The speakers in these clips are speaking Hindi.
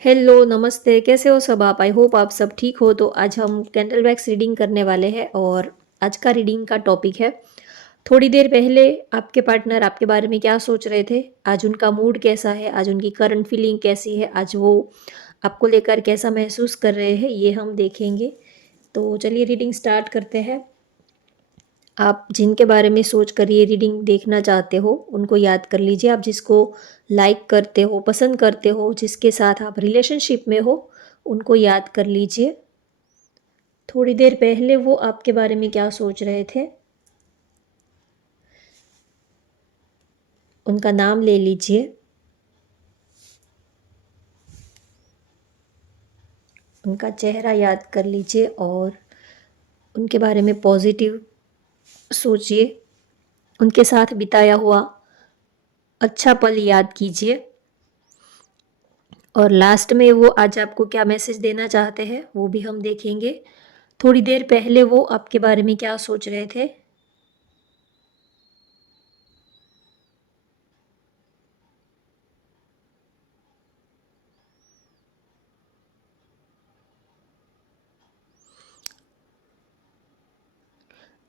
हेलो, नमस्ते, कैसे हो सब आप? आई होप आप सब ठीक हो। तो आज हम कैंडल वैक्स रीडिंग करने वाले हैं और आज का रीडिंग का टॉपिक है, थोड़ी देर पहले आपके पार्टनर आपके बारे में क्या सोच रहे थे, आज उनका मूड कैसा है, आज उनकी करंट फीलिंग कैसी है, आज वो आपको लेकर कैसा महसूस कर रहे हैं, ये हम देखेंगे। तो चलिए रीडिंग स्टार्ट करते हैं। आप जिनके बारे में सोच कर ये रीडिंग देखना चाहते हो उनको याद कर लीजिए। आप जिसको लाइक करते हो, पसंद करते हो, जिसके साथ आप रिलेशनशिप में हो, उनको याद कर लीजिए। थोड़ी देर पहले वो आपके बारे में क्या सोच रहे थे, उनका नाम ले लीजिए। उनका चेहरा याद कर लीजिए और उनके बारे में पॉजिटिव सोचिए। उनके साथ बिताया हुआ अच्छा पल याद कीजिए और लास्ट में वो आज आपको क्या मैसेज देना चाहते हैं वो भी हम देखेंगे। थोड़ी देर पहले वो आपके बारे में क्या सोच रहे थे।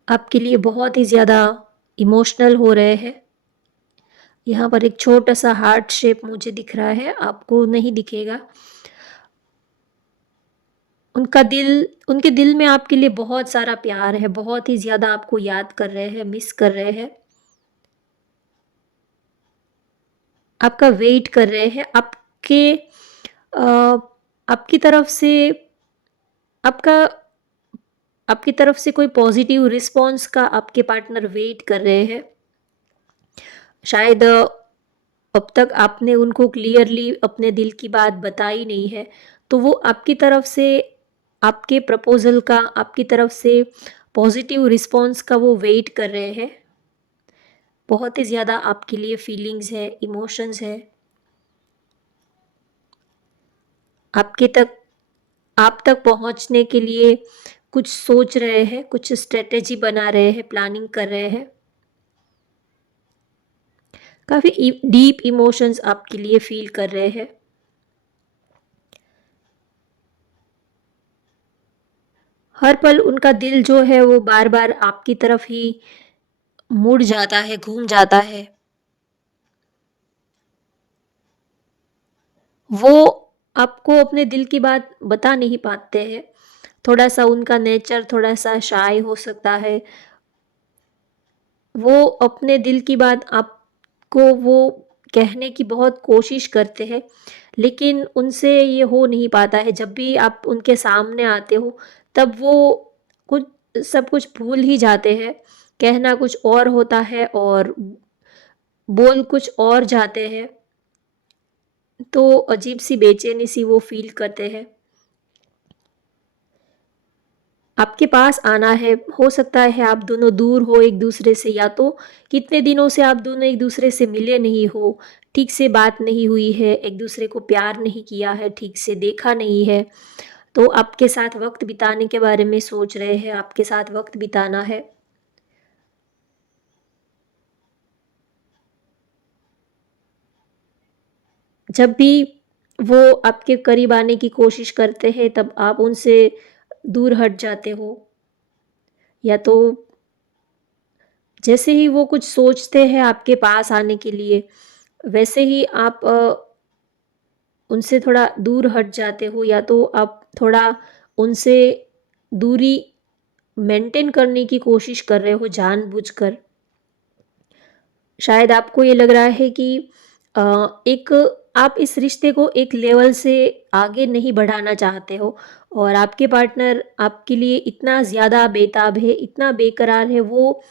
आपके लिए बहुत ही ज़्यादा इमोशनल हो रहे हैं। यहाँ पर एक छोटा सा हार्ट शेप मुझे दिख रहा है, आपको नहीं दिखेगा। उनके दिल में आपके लिए बहुत सारा प्यार है, बहुत ही ज़्यादा आपको याद कर रहे हैं, मिस कर रहे हैं, आपका वेट कर रहे हैं। अ, आपकी तरफ से आपका आपकी तरफ से कोई पॉजिटिव रिस्पॉन्स का आपके पार्टनर वेट कर रहे हैं। शायद अब तक आपने उनको क्लियरली अपने दिल की बात बताई नहीं है, तो वो आपकी तरफ से आपके प्रपोज़ल का, आपकी तरफ से पॉजिटिव रिस्पॉन्स का वो वेट कर रहे हैं। बहुत ही ज़्यादा आपके लिए फीलिंग्स है, इमोशंस है। आपके तक आप तक पहुंचने के लिए कुछ सोच रहे हैं, कुछ स्ट्रेटेजी बना रहे हैं, प्लानिंग कर रहे हैं। काफ़ी डीप इमोशंस आपके लिए फील कर रहे हैं। हर पल उनका दिल जो है वो बार बार आपकी तरफ ही मुड़ जाता है, घूम जाता है। वो आपको अपने दिल की बात बता नहीं पाते हैं। थोड़ा सा उनका नेचर थोड़ा सा शाय हो सकता है। वो अपने दिल की बात आपको वो कहने की बहुत कोशिश करते हैं, लेकिन उनसे ये हो नहीं पाता है। जब भी आप उनके सामने आते हो तब वो कुछ सब कुछ भूल ही जाते हैं। कहना कुछ और होता है और बोल कुछ और जाते हैं। तो अजीब सी बेचैनी सी वो फील करते हैं। आपके पास आना है, हो सकता है आप दोनों दूर हो एक दूसरे से, या तो कितने दिनों से आप दोनों एक दूसरे से मिले नहीं हो, ठीक से बात नहीं हुई है, एक दूसरे को प्यार नहीं किया है, ठीक से देखा नहीं है। तो आपके साथ वक्त बिताने के बारे में सोच रहे हैं, आपके साथ वक्त बिताना है। जब भी वो आपके करीब आने की कोशिश करते हैं तब आप उनसे दूर हट जाते हो, या तो जैसे ही वो कुछ सोचते हैं आपके पास आने के लिए, वैसे ही आप उनसे थोड़ा दूर हट जाते हो, या तो आप थोड़ा उनसे दूरी मेंटेन करने की कोशिश कर रहे हो जानबूझकर। शायद आपको ये लग रहा है कि अ, एक आप इस रिश्ते को एक लेवल से आगे नहीं बढ़ाना चाहते हो और आपके पार्टनर आपके लिए इतना ज़्यादा बेताब है, इतना बेकरार है, वो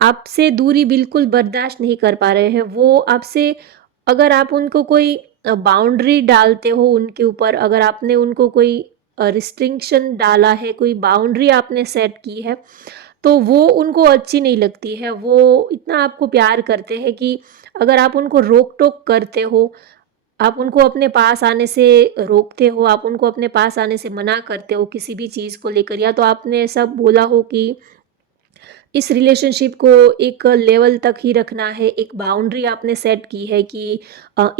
आपसे दूरी बिल्कुल बर्दाश्त नहीं कर पा रहे हैं। वो आपसे, अगर आप उनको कोई बाउंड्री डालते हो उनके ऊपर, अगर आपने उनको कोई रिस्ट्रिक्शन डाला है, कोई बाउंड्री आपने सेट की है, तो वो उनको अच्छी नहीं लगती है। वो इतना आपको प्यार करते हैं कि अगर आप उनको रोक-टोक करते हो, आप उनको अपने पास आने से रोकते हो, आप उनको अपने पास आने से मना करते हो किसी भी चीज़ को लेकर, या तो आपने ऐसा बोला हो कि इस रिलेशनशिप को एक लेवल तक ही रखना है, एक बाउंड्री आपने सेट की है कि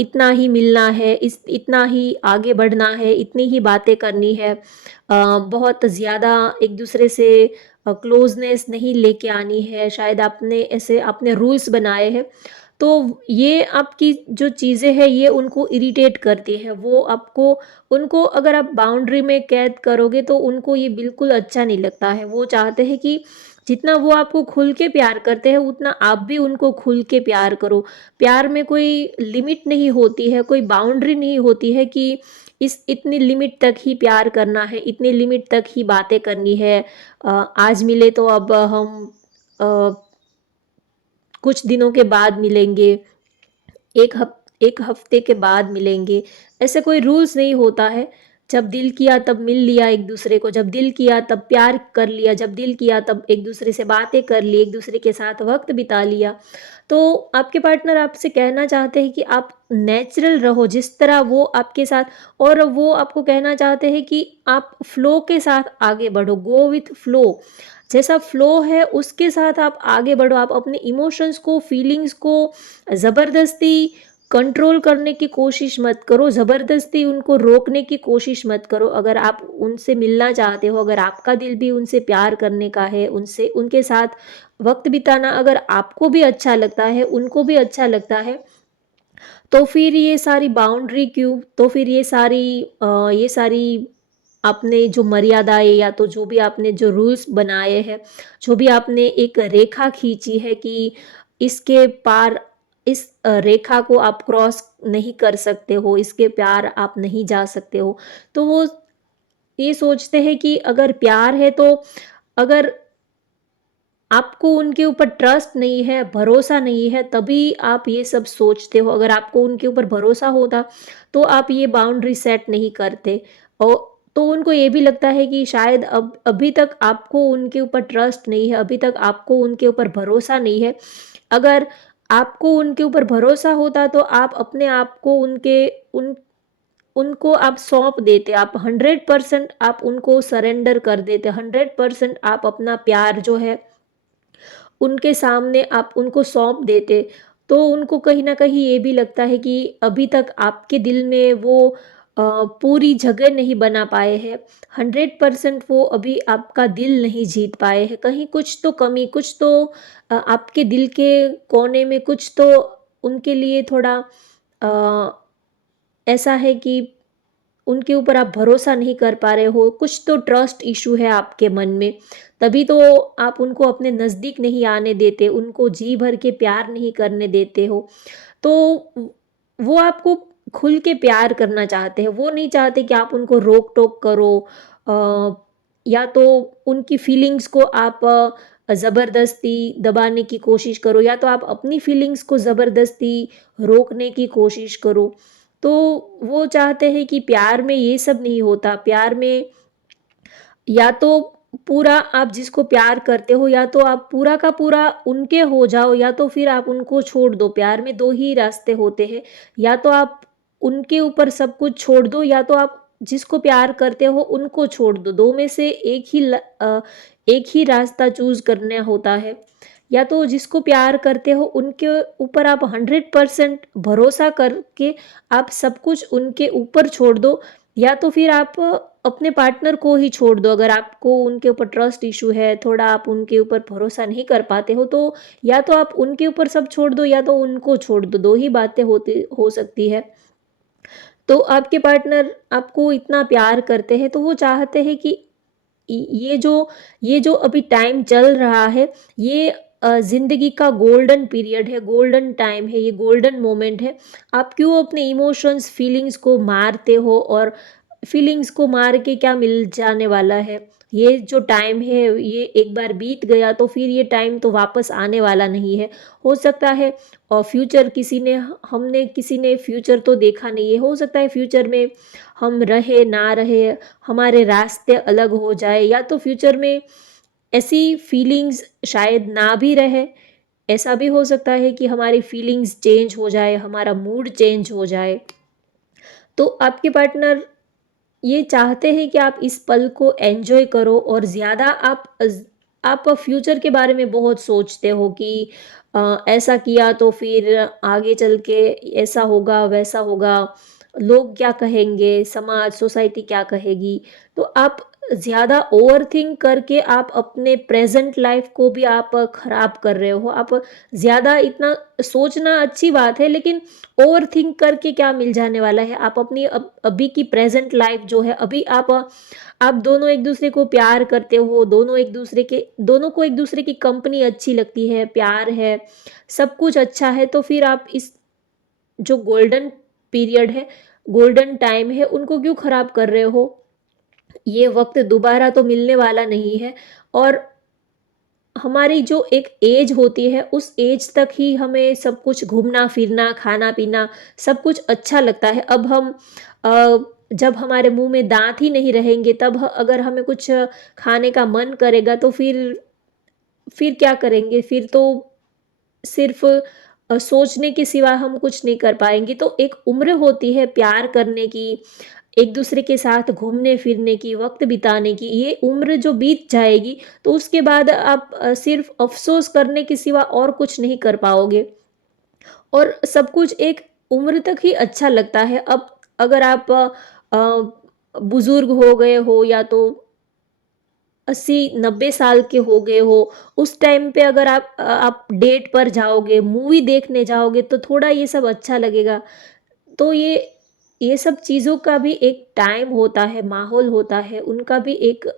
इतना ही मिलना है, इतना ही आगे बढ़ना है, इतनी ही बातें करनी है, बहुत ज़्यादा एक दूसरे से क्लोजनेस नहीं लेके आनी है, शायद आपने ऐसे आपने रूल्स बनाए हैं। तो ये आपकी जो चीज़ें हैं ये उनको इरिटेट करती है, वो आपको उनको अगर आप बाउंड्री में कैद करोगे तो उनको ये बिल्कुल अच्छा नहीं लगता है। वो चाहते हैं कि जितना वो आपको खुल के प्यार करते हैं उतना आप भी उनको खुल के प्यार करो। प्यार में कोई लिमिट नहीं होती है, कोई बाउंड्री नहीं होती है कि इस इतनी लिमिट तक ही प्यार करना है, इतनी लिमिट तक ही बातें करनी है। आज मिले तो अब हम अ, कुछ दिनों के बाद मिलेंगे, एक हफ्ते के बाद मिलेंगे, ऐसे कोई रूल्स नहीं होता है। जब दिल किया तब मिल लिया एक दूसरे को, जब दिल किया तब प्यार कर लिया, जब दिल किया तब एक दूसरे से बातें कर ली, एक दूसरे के साथ वक्त बिता लिया। तो आपके पार्टनर आपसे कहना चाहते हैं कि आप नेचुरल रहो जिस तरह वो आपके साथ, और वो आपको कहना चाहते हैं कि आप फ्लो के साथ आगे बढ़ो, गो विथ फ्लो। जैसा फ्लो है उसके साथ आप आगे बढ़ो, आप अपने इमोशंस को, फीलिंग्स को ज़बरदस्ती कंट्रोल करने की कोशिश मत करो, ज़बरदस्ती उनको रोकने की कोशिश मत करो। अगर आप उनसे मिलना चाहते हो, अगर आपका दिल भी उनसे प्यार करने का है, उनसे उनके साथ वक्त बिताना अगर आपको भी अच्छा लगता है, उनको भी अच्छा लगता है, तो फिर ये सारी बाउंड्री क्यों? तो फिर ये सारी आपने जो मर्यादाएँ या तो जो भी आपने जो रूल्स बनाए हैं, जो भी आपने एक रेखा खींची है कि इसके पार, इस रेखा को आप क्रॉस नहीं कर सकते हो, इसके पार आप नहीं जा सकते हो। तो वो ये सोचते हैं कि अगर प्यार है तो, अगर आपको उनके ऊपर ट्रस्ट नहीं है, भरोसा नहीं है, तभी आप ये सब सोचते हो। अगर आपको उनके ऊपर भरोसा होता, तो आप ये बाउंड्री सेट नहीं करते। और तो उनको ये भी लगता है कि शायद अब अभी तक आपको उनके ऊपर ट्रस्ट नहीं है, अभी तक आपको उनके ऊपर भरोसा नहीं है। अगर आपको उनके ऊपर भरोसा होता तो आप अपने आप को उनको आप सौंप देते, आप 100% आप उनको सरेंडर कर देते, 100% आप अपना प्यार जो है उनके सामने आप उनको सौंप देते, तो उनको कहीं न कहीं ये भी लगता है कि अभी तक आपके दिल में वो पूरी जगह नहीं बना पाए हैं, 100% वो अभी आपका दिल नहीं जीत पाए हैं। कहीं कुछ तो कमी, कुछ तो आपके दिल के कोने में कुछ तो उनके लिए थोड़ा अ, ऐसा है कि उनके ऊपर आप भरोसा नहीं कर पा रहे हो, कुछ तो ट्रस्ट इश्यू है आपके मन में, तभी तो आप उनको अपने नज़दीक नहीं आने देते, उनको जी भर के प्यार नहीं करने देते हो। तो वो आपको खुल के प्यार करना चाहते हैं, वो नहीं चाहते कि आप उनको रोक-टोक करो, अ, या तो उनकी फीलिंग्स को आप ज़बरदस्ती दबाने की कोशिश करो, या तो आप अपनी फीलिंग्स को ज़बरदस्ती रोकने की कोशिश करो। तो वो चाहते हैं कि प्यार में ये सब नहीं होता, प्यार में या तो पूरा आप जिसको प्यार करते हो या तो आप पूरा का पूरा उनके हो जाओ, या तो फिर आप उनको छोड़ दो। प्यार में 2 ही रास्ते होते हैं, या तो आप उनके ऊपर सब कुछ छोड़ दो, या तो आप जिसको प्यार करते हो उनको छोड़ दो। 2 में से एक ही रास्ता चूज़ करना होता है। या तो जिसको प्यार करते हो उनके ऊपर आप 100% भरोसा करके आप सब कुछ उनके ऊपर छोड़ दो, या तो फिर आप अपने पार्टनर को ही छोड़ दो। अगर आपको उनके ऊपर ट्रस्ट इश्यू है, थोड़ा आप उनके ऊपर भरोसा नहीं कर पाते हो, तो या तो आप उनके ऊपर सब छोड़ दो या तो उनको छोड़ दो, 2 ही बातें होती हो सकती है। तो आपके पार्टनर आपको इतना प्यार करते हैं तो वो चाहते हैं कि ये जो अभी टाइम चल रहा है, ये ज़िंदगी का गोल्डन पीरियड है, गोल्डन टाइम है, ये गोल्डन मोमेंट है। आप क्यों अपने इमोशंस, फीलिंग्स को मारते हो, और फीलिंग्स को मार के क्या मिल जाने वाला है? ये जो टाइम है ये एक बार बीत गया तो फिर ये टाइम तो वापस आने वाला नहीं है। हो सकता है फ्यूचर हमने किसी ने फ्यूचर तो देखा नहीं है, हो सकता है फ्यूचर में हम रहे ना रहे, हमारे रास्ते अलग हो जाए, या तो फ्यूचर में ऐसी फीलिंग्स शायद ना भी रहे। ऐसा भी हो सकता है कि हमारी फीलिंग्स चेंज हो जाए, हमारा मूड चेंज हो जाए। तो आपके पार्टनर ये चाहते हैं कि आप इस पल को एन्जॉय करो, और ज़्यादा आप आप फ्यूचर के बारे में बहुत सोचते हो कि ऐसा किया तो फिर आगे चल के ऐसा होगा, वैसा होगा, लोग क्या कहेंगे, समाज, सोसाइटी क्या कहेगी? तो आप ज़्यादा ओवरथिंक करके आप अपने प्रेज़ेंट लाइफ़ को भी आप खराब कर रहे हो। आप ज़्यादा इतना सोचना अच्छी बात है, लेकिन ओवरथिंक करके क्या मिल जाने वाला है? आप अपनी अभी की प्रेज़ेंट लाइफ़ जो है, अभी आप दोनों एक-दूसरे को प्यार करते हो, दोनों को एक-दूसरे की कंपनी अच्छी लगती है, प्यार है, सब कुछ अच्छा है, तो फिर आप इस जो गोल्डन पीरियड है, गोल्डन टाइम है, उनको क्यों खराब कर रहे हो? ये वक़्त दोबारा तो मिलने वाला नहीं है, और हमारी जो एक एज होती है, उस एज तक ही हमें सब कुछ घूमना-फिरना, खाना-पीना सब कुछ अच्छा लगता है। अब हम अ, जब हमारे मुँह में दाँत ही नहीं रहेंगे, तब अगर हमें कुछ खाने का मन करेगा तो फिर क्या करेंगे? फिर तो सिर्फ़ सोचने के सिवा हम कुछ नहीं कर पाएँगे। तो एक उम्र होती है प्यार करने की, एक-दूसरे के साथ घूमने-फिरने की, वक़्त बिताने की, ये उम्र जो बीत जाएगी, तो उसके बाद आप सिर्फ़ अफ़सोस करने के सिवा और कुछ नहीं कर पाओगे, और सब कुछ एक उम्र तक ही अच्छा लगता है। अब अगर आप बुज़ुर्ग हो गए हो, या तो 80-90 साल के हो गए हो, उस टाइम पे अगर आप डेट पर जाओगे, मूवी देखने जाओगे, तो थोड़ा ये सब अच्छा लगेगा। तो ये सब चीज़ों का भी एक टाइम होता है, माहौल होता है, उनका भी एक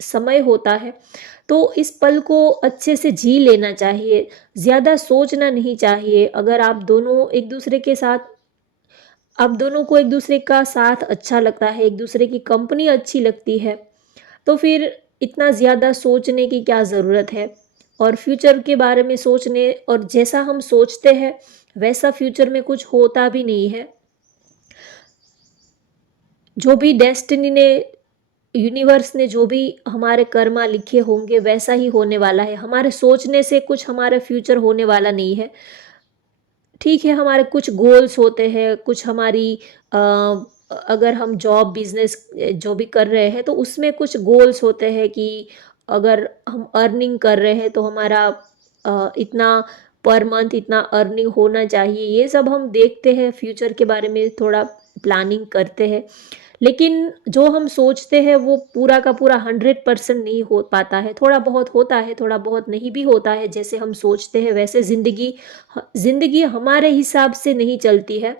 समय होता है। तो इस पल को अच्छे से जी लेना चाहिए, ज़्यादा सोचना नहीं चाहिए। अगर आप दोनों को एक-दूसरे का साथ अच्छा लगता है, एक-दूसरे की कंपनी अच्छी लगती है, तो फिर इतना ज़्यादा सोचने की क्या ज़रूरत है? और फ्यूचर के बारे में सोचने, और जैसा हम सोचते हैं, वैसा फ्यूचर में कुछ होता भी नहीं है। जो भी डेस्टिनी ने, यूनिवर्स ने जो भी हमारे कर्मा लिखे होंगे, वैसा ही होने वाला है। हमारे सोचने से कुछ हमारा फ्यूचर होने वाला नहीं है। ठीक है, हमारे कुछ गोल्स होते हैं, कुछ हमारी अगर हम जॉब, बिज़नेस जो भी कर रहे हैं, तो उसमें कुछ गोल्स होते हैं कि अगर हम अर्निंग कर रहे हैं, तो हमारा इतना पर मंथ इतना अर्निंग होना चाहिए। ये सब हम देखते हैं, फ्यूचर के बारे में थोड़ा प्लानिंग करते हैं। लेकिन जो हम सोचते हैं वो पूरा का पूरा 100% नहीं हो पाता है, थोड़ा बहुत होता है, थोड़ा बहुत नहीं भी होता है। जैसे हम सोचते हैं वैसे ज़िंदगी हमारे हिसाब से नहीं चलती है।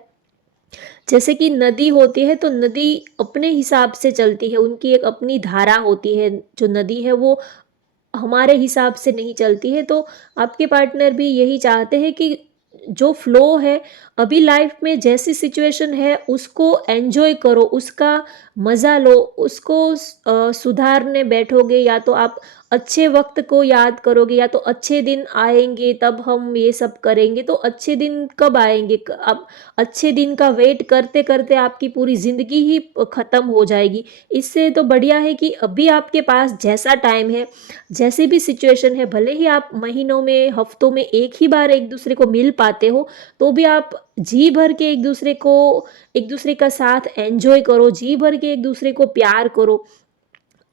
जैसे कि नदी होती है, तो नदी अपने हिसाब से चलती है, उनकी एक अपनी धारा होती है। जो नदी है वो हमारे हिसाब से नहीं चलती है, तो आपके पार्टनर भी यही चाहते हैं कि जो फ्लो है, अभी लाइफ में जैसी सिचुएशन है उसको एन्जॉय करो, उसका मज़ा लो, उसको सुधारने बैठोगे, या तो आप अच्छे वक़्त को याद करोगे, या तो अच्छे दिन आएँगे तब हम ये सब करेंगे। तो अच्छे दिन कब आएँगे? अब अच्छे दिन का वेट करते-करते आपकी पूरी ज़िंदगी ही ख़त्म हो जाएगी। इससे तो बढ़िया है कि अभी आपके पास जैसा टाइम है, जैसी भी सिचुएशन है, भले ही आप महीनों में, हफ्तों में एक ही बार एक दूसरे को मिल पाते हो, तो भी आप जी भर के एक दूसरे का साथ एंजॉय करो, जी भर के एक दूसरे को प्यार करो।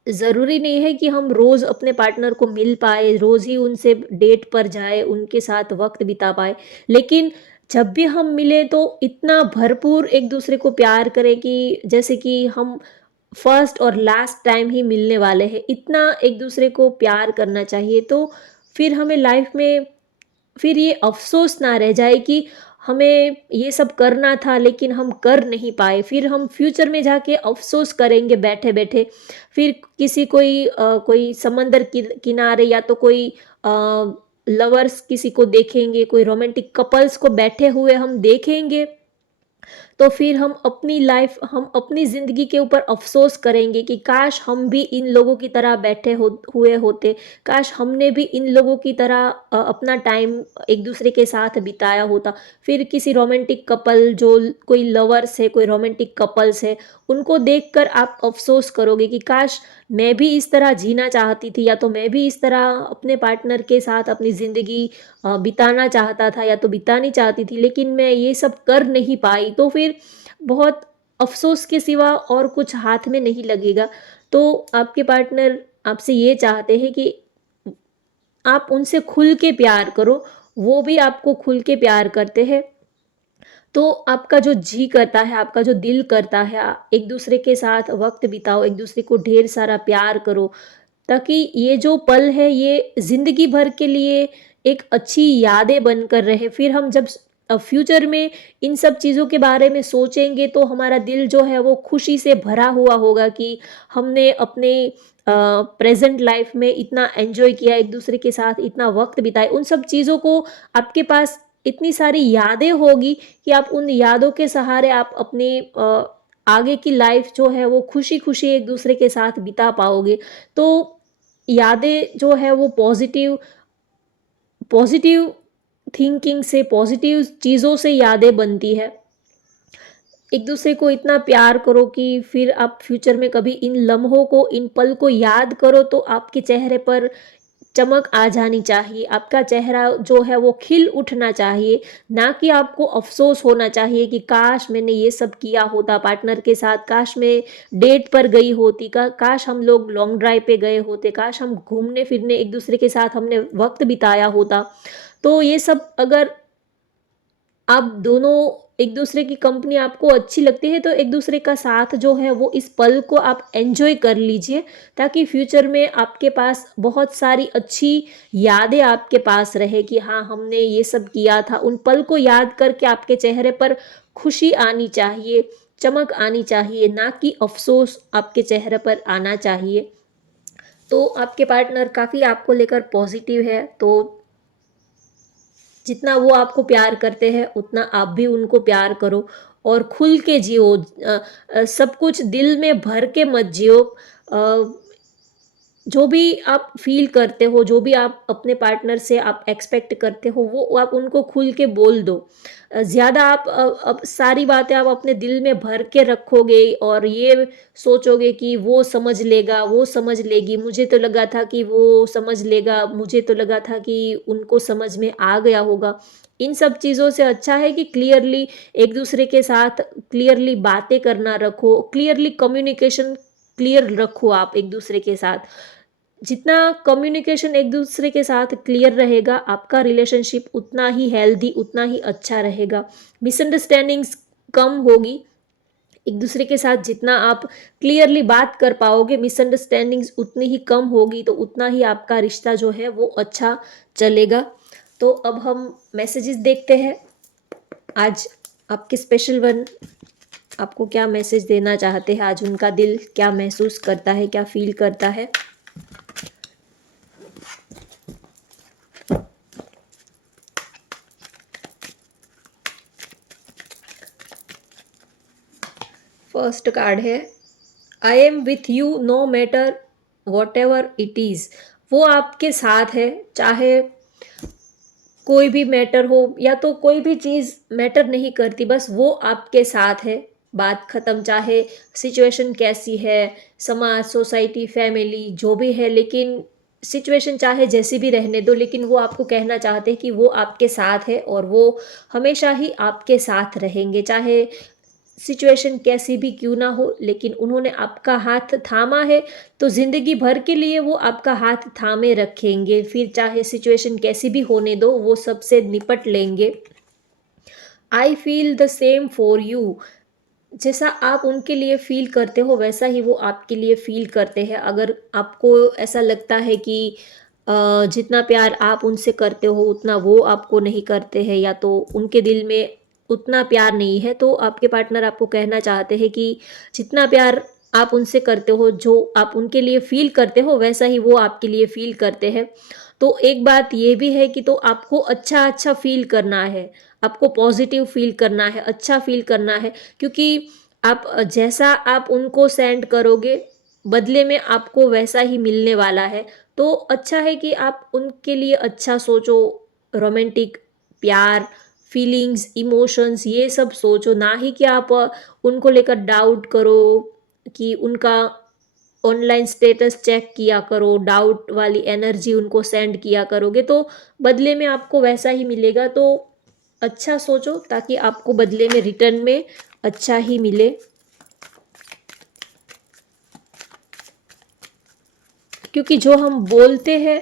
ज़रूरी नहीं है कि हम रोज़ अपने पार्टनर को मिल पाए, रोज़ ही उनसे डेट पर जाए, उनके साथ वक्त बिता पाए, लेकिन जब भी हम मिले तो इतना भरपूर एक दूसरे को प्यार करें कि जैसे कि हम फर्स्ट और लास्ट टाइम ही मिलने वाले हैं, इतना एक दूसरे को प्यार करना चाहिए। तो फिर हमें लाइफ में फिर ये अफ़सोस ना रह जाए कि हमें ये सब करना था लेकिन हम कर नहीं पाए। फिर हम फ्यूचर में जाके अफ़सोस करेंगे बैठे-बैठे। फिर कोई समंदर किनारे, या तो कोई लवर्स किसी को देखेंगे, कोई रोमांटिक कपल्स को बैठे हुए हम देखेंगे, तो फिर हम अपनी ज़िंदगी के ऊपर अफ़सोस करेंगे कि काश हम भी इन लोगों की तरह बैठे हुए होते, काश हमने भी इन लोगों की तरह अपना टाइम एक-दूसरे के साथ बिताया होता। फिर किसी रोमांटिक कपल, जो कोई लवर्स है, कोई रोमांटिक कपल्स है, उनको देखकर आप अफ़सोस करोगे कि काश मैं भी इस तरह जीना चाहती थी, या तो मैं भी इस तरह अपने पार्टनर के साथ अपनी ज़िंदगी बिताना चाहता था, या तो बितानी चाहती थी, लेकिन मैं ये सब कर नहीं पाई। तो फिर बहुत अफ़सोस के सिवा और कुछ हाथ में नहीं लगेगा। तो आपके पार्टनर आपसे ये चाहते हैं कि आप उनसे खुल के प्यार करो, वो भी आपको खुल के प्यार करते हैं। तो आपका जो जी करता है, आपका जो दिल करता है, एक दूसरे के साथ वक्त बिताओ, एक दूसरे को ढेर सारा प्यार करो, ताकि ये जो पल है ये ज़िंदगी भर के लिए एक अच्छी यादें बनकर रहे। फिर हम जब फ्यूचर में इन सब चीज़ों के बारे में सोचेंगे तो हमारा दिल जो है वो खुशी से भरा हुआ होगा कि हमने अपने प्रेजेंट लाइफ में इतना एंजॉय किया, एक दूसरे के साथ इतना वक्त बिताए। उन सब चीज़ों को आपके पास इतनी सारी यादें होगी कि आप उन यादों के सहारे आप अपने आगे की लाइफ जो है वो खुशी-खुशी एक दूसरे के साथ बिता पाओगे। तो यादें जो है वो पॉजिटिव पॉजिटिव थिंकिंग से, पॉजिटिव चीज़ों से यादें बनती है। एक दूसरे को इतना प्यार करो कि फिर आप फ्यूचर में कभी इन लम्हों को, इन पल को याद करो तो आपके चेहरे पर चमक आ जानी चाहिए, आपका चेहरा जो है वो खिल उठना चाहिए, ना कि आपको अफ़सोस होना चाहिए कि काश मैंने ये सब किया होता पार्टनर के साथ, काश मैं डेट पर गई होती, का काश हम लोग लॉन्ग ड्राइव पे गए होते, काश हम घूमने-फिरने एक दूसरे के साथ हमने वक़्त बिताया होता। तो ये सब अगर आप दोनों एक दूसरे की कंपनी आपको अच्छी लगती है तो एक दूसरे का साथ जो है वो इस पल को आप एंजॉय कर लीजिए, ताकि फ्यूचर में आपके पास बहुत सारी अच्छी यादें आपके पास रहे कि हाँ हमने ये सब किया था। उन पल को याद करके आपके चेहरे पर खुशी आनी चाहिए, चमक आनी चाहिए, ना कि अफसोस आपके चेहरे पर आना चाहिए। तो आपके पार्टनर काफ़ी आपको लेकर पॉजिटिव है, तो जितना वो आपको प्यार करते हैं उतना आप भी उनको प्यार करो और खुल के जियो। सब कुछ दिल में भर के मत जियो। जो भी आप फ़ील करते हो, जो भी आप अपने पार्टनर से आप एक्सपेक्ट करते हो, वो आप उनको खुल के बोल दो। ज़्यादा आप अब सारी बातें आप अपने दिल में भर के रखोगे और ये सोचोगे कि वो समझ लेगा, वो समझ लेगी, मुझे तो लगा था कि वो समझ लेगा, मुझे तो लगा था कि उनको समझ में आ गया होगा। इन सब चीज़ों से अच्छा है कि क्लियरली एक दूसरे के साथ क्लियरली बातें करना रखो, क्लियरली कम्युनिकेशन क्लियर रखो आप एक दूसरे के साथ। जितना कम्युनिकेशन एक दूसरे के साथ क्लियर रहेगा, आपका रिलेशनशिप उतना ही हेल्दी, उतना ही अच्छा रहेगा। मिसअंडरस्टैंडिंग्स कम होगी। एक दूसरे के साथ जितना आप क्लियरली बात कर पाओगे, मिसअंडरस्टैंडिंग्स उतनी ही कम होगी, तो उतना ही आपका रिश्ता जो है वो अच्छा चलेगा। तो अब हम मैसेजेस देखते हैं। आज आपके स्पेशल वन आपको क्या मैसेज देना चाहते हैं, आज उनका दिल क्या महसूस करता है, क्या फील करता है। फर्स्ट कार्ड है, I am with you know matter what ever it is. वो आपके साथ है, चाहे कोई भी मैटर हो या तो कोई भी चीज़ मैटर नहीं करती, बस वो आपके साथ है। बात ख़त्म, चाहे सिचुएशन कैसी है, समाज, सोसाइटी, फैमिली जो भी है, लेकिन सिचुएशन चाहे जैसी भी रहने दो, लेकिन वो आपको कहना चाहते हैं कि वो आपके साथ है और वो हमेशा ही आपके साथ रहेंगे। चाहे सिचुएशन कैसी भी क्यों ना हो, लेकिन उन्होंने आपका हाथ थामा है, तो ज़िंदगी भर के लिए वो आपका हाथ थामे रखेंगे। फिर चाहे सिचुएशन कैसी भी होने दो, वो सबसे निपट लेंगे। I feel the same for you. जैसा आप उनके लिए फ़ील करते हो वैसा ही वो आपके लिए फ़ील करते हैं। अगर आपको ऐसा लगता है कि जितना प्यार आप उनसे करते हो उतना वो आपको नहीं करते हैं, या तो उनके दिल में उतना प्यार नहीं है, तो आपके पार्टनर आपको कहना चाहते हैं कि जितना प्यार आप उनसे करते हो, जो आप उनके लिए फ़ील करते हो वैसा ही वो आपके लिए फ़ील करते हैं। तो एक बात ये भी है कि तो आपको अच्छा-अच्छा फ़ील करना है, आपको पॉज़िटिव फ़ील करना है, अच्छा फ़ील करना है, क्योंकि आप जैसा आप उनको सेंड करोगे, बदले में आपको वैसा ही मिलने वाला है। तो अच्छा है कि आप उनके लिए अच्छा सोचो, रोमांटिक, प्यार, फीलिंग्स, इमोशंस ये सब सोचो, ना ही कि आप उनको लेकर डाउट करो कि उनका ऑनलाइन स्टेटस चेक किया करो, डाउट वाली एनर्जी उनको सेंड किया करोगे तो बदले में आपको वैसा ही मिलेगा। तो अच्छा सोचो ताकि आपको बदले में रिटर्न में अच्छा ही मिले। क्योंकि जो हम बोलते हैं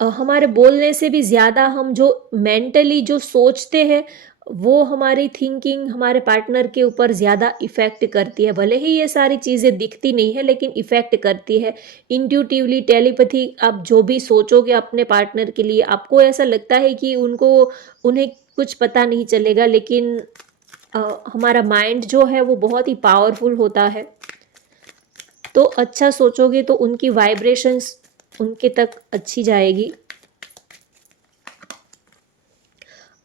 हमारे बोलने से भी ज़्यादा हम जो मेंटली जो सोचते हैं वो हमारी थिंकिंग हमारे पार्टनर के ऊपर ज़्यादा इफ़ेक्ट करती है। भले ही ये सारी चीज़ें दिखती नहीं है लेकिन इफ़ेक्ट करती है। इंट्यूटिवली टेलीपैथी आप जो भी सोचोगे अपने पार्टनर के लिए आपको ऐसा लगता है कि उन्हें कुछ पता नहीं चलेगा, लेकिन हमारा माइंड जो है वो बहुत ही पावरफुल होता है। तो अच्छा सोचोगे तो उनकी वाइब्रेशंस उनके तक अच्छी जाएगी।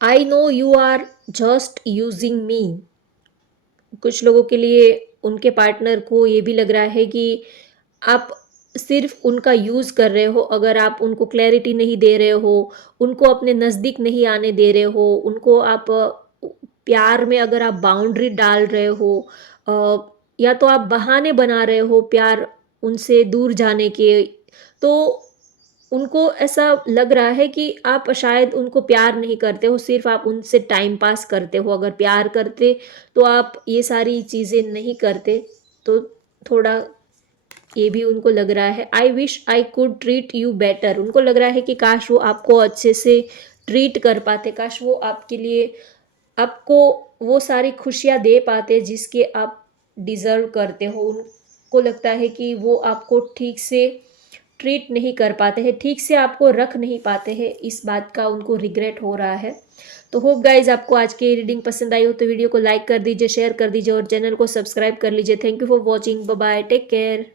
I know you are just using me. कुछ लोगों के लिए उनके पार्टनर को ये भी लग रहा है कि आप सिर्फ उनका यूज़ कर रहे हो। अगर आप उनको क्लैरिटी नहीं दे रहे हो, उनको अपने नज़दीक नहीं आने दे रहे हो, उनको आप प्यार में अगर आप बाउंड्री डाल रहे हो, या तो आप बहाने बना रहे हो प्यार उनसे दूर जाने के, तो उनको ऐसा लग रहा है कि आप शायद उनको प्यार नहीं करते हो, सिर्फ आप उनसे टाइम पास करते हो। अगर प्यार करते तो आप ये सारी चीज़ें नहीं करते। तो थोड़ा ये भी उनको लग रहा है। I wish I could treat you better. उनको लग रहा है कि काश वो आपको अच्छे से ट्रीट कर पाते, काश वो आपके लिए आपको वो सारी खुशियाँ दे पाते जिसके आप डिज़र्व करते हो। उनको लगता है कि वो आपको ठीक से ट्रीट नहीं कर पाते हैं, ठीक से आपको रख नहीं पाते हैं, इस बात का उनको रिग्रेट हो रहा है। तो होप गाइज आपको आज की रीडिंग पसंद आई हो तो वीडियो को लाइक कर दीजिए, शेयर कर दीजिए और चैनल को सब्सक्राइब कर लीजिए। Thank you for watching. Bye bye, take care.